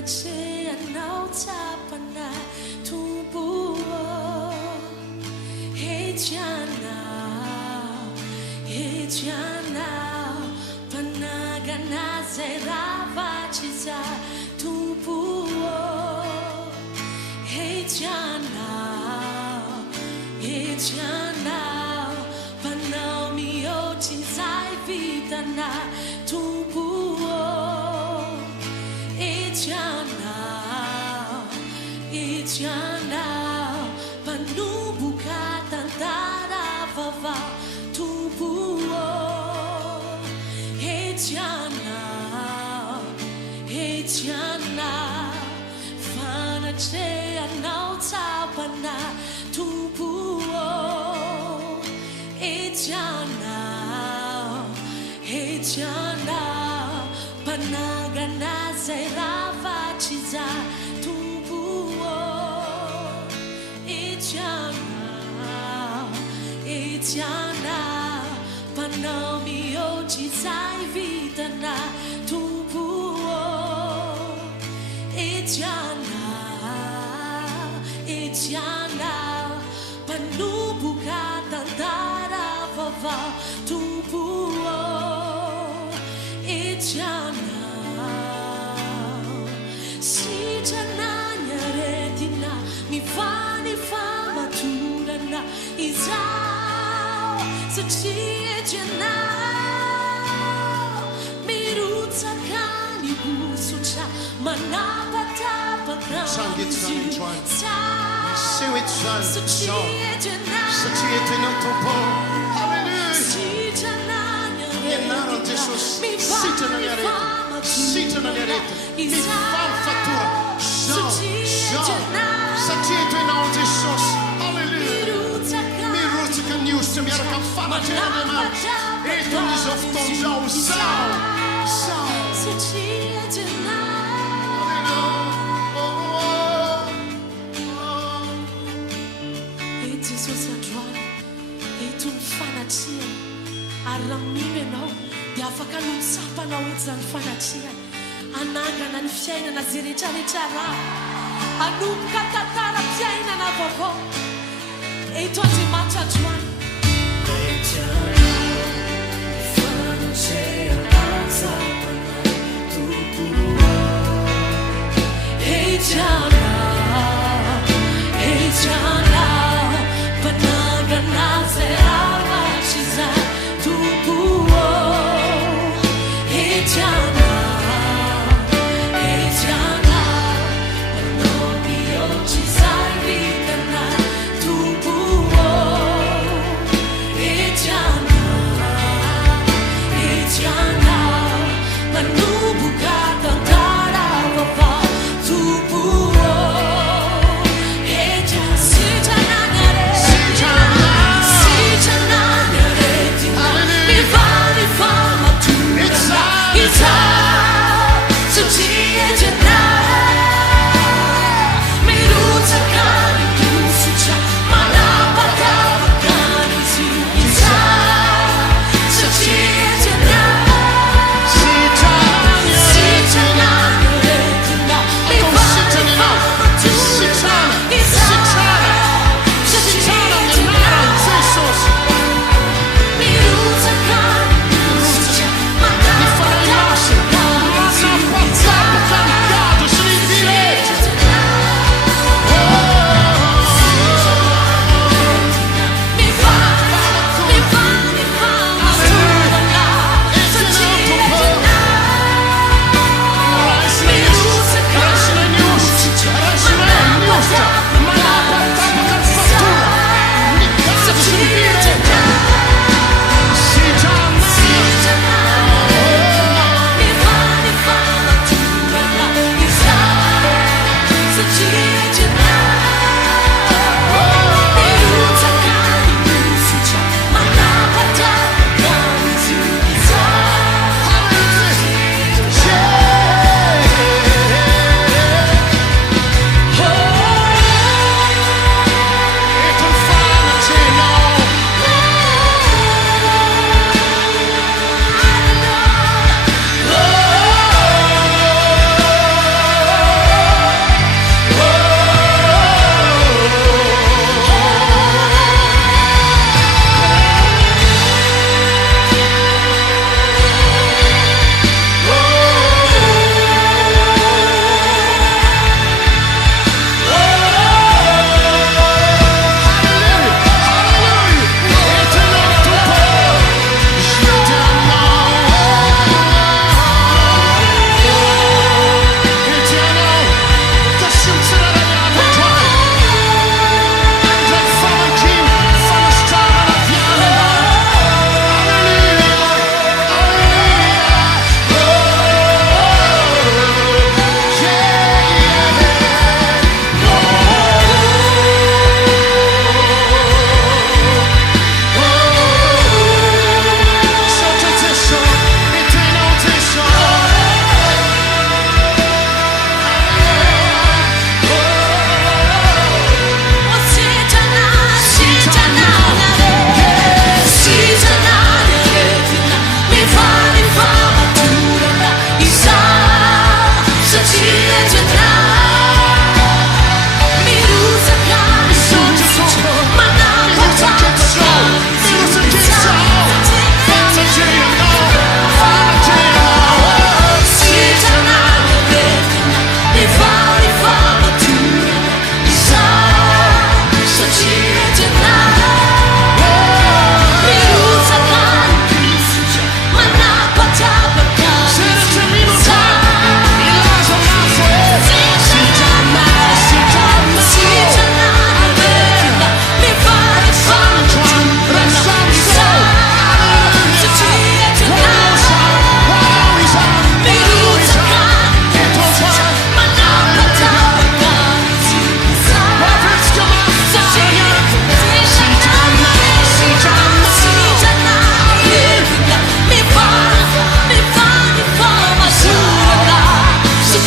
Fanache anauta pana tubuo. Hey Jana, panagana zerava chiza tubuo. Hey Jana, panaumio chizai vidana tubuo. Ijana, panubuka tantara vava tubuo. Ijana, fanache anauta pana tubuo. Ijana, panagana zerava chiza tubuo. Ijana, panomio chizai vidana tubuo. Ijana, panubuka tantara vava tubuo. Si jananya retina mi fani fama turana izao sachi jana miruta kani busucha manapata pakra Sang it, Joan. Sing it, Joan. sachi jana Sachi est dans ton pont. Alléluia. si jananya Nell'anno Jesus, mi sita na rete. Sita na rete. Mi fa fatura. Jean. Sachi est dans Jesus. Alléluia. Mi ruta kan just som jag kan falla till den man. Et ton isofton jau sao. Aramimenao dia afaka notsapanao eto zany fanatriana anangana ny fiainana zay rehetrarehetra raha anomboka tantaram-piainana vaovao eto Andriamanitra androany. Hey Jana, panagana zerava chiza tubuo. Hey Jana, panomio chizai vidana tubuo. Hey Jana,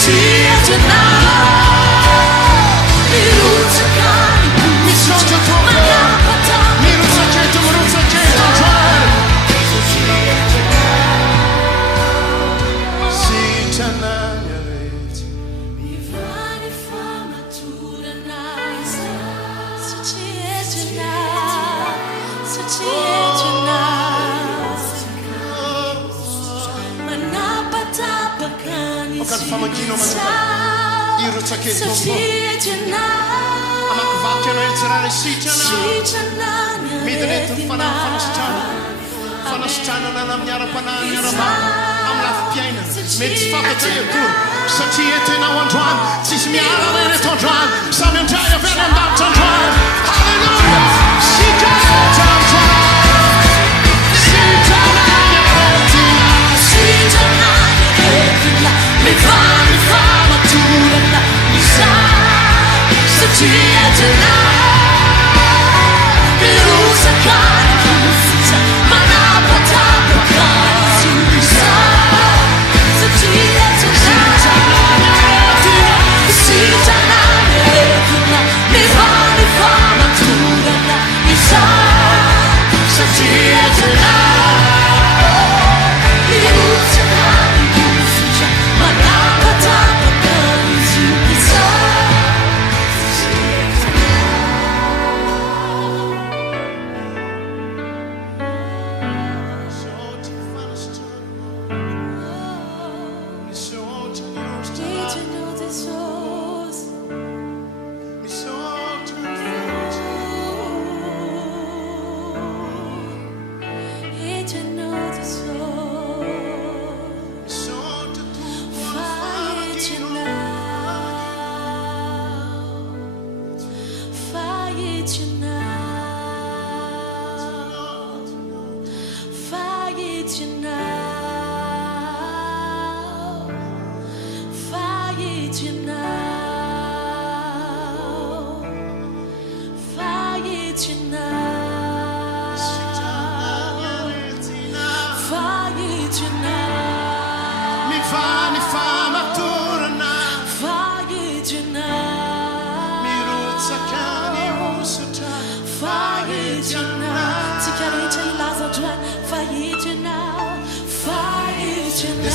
수치해져나 미루tak하니 This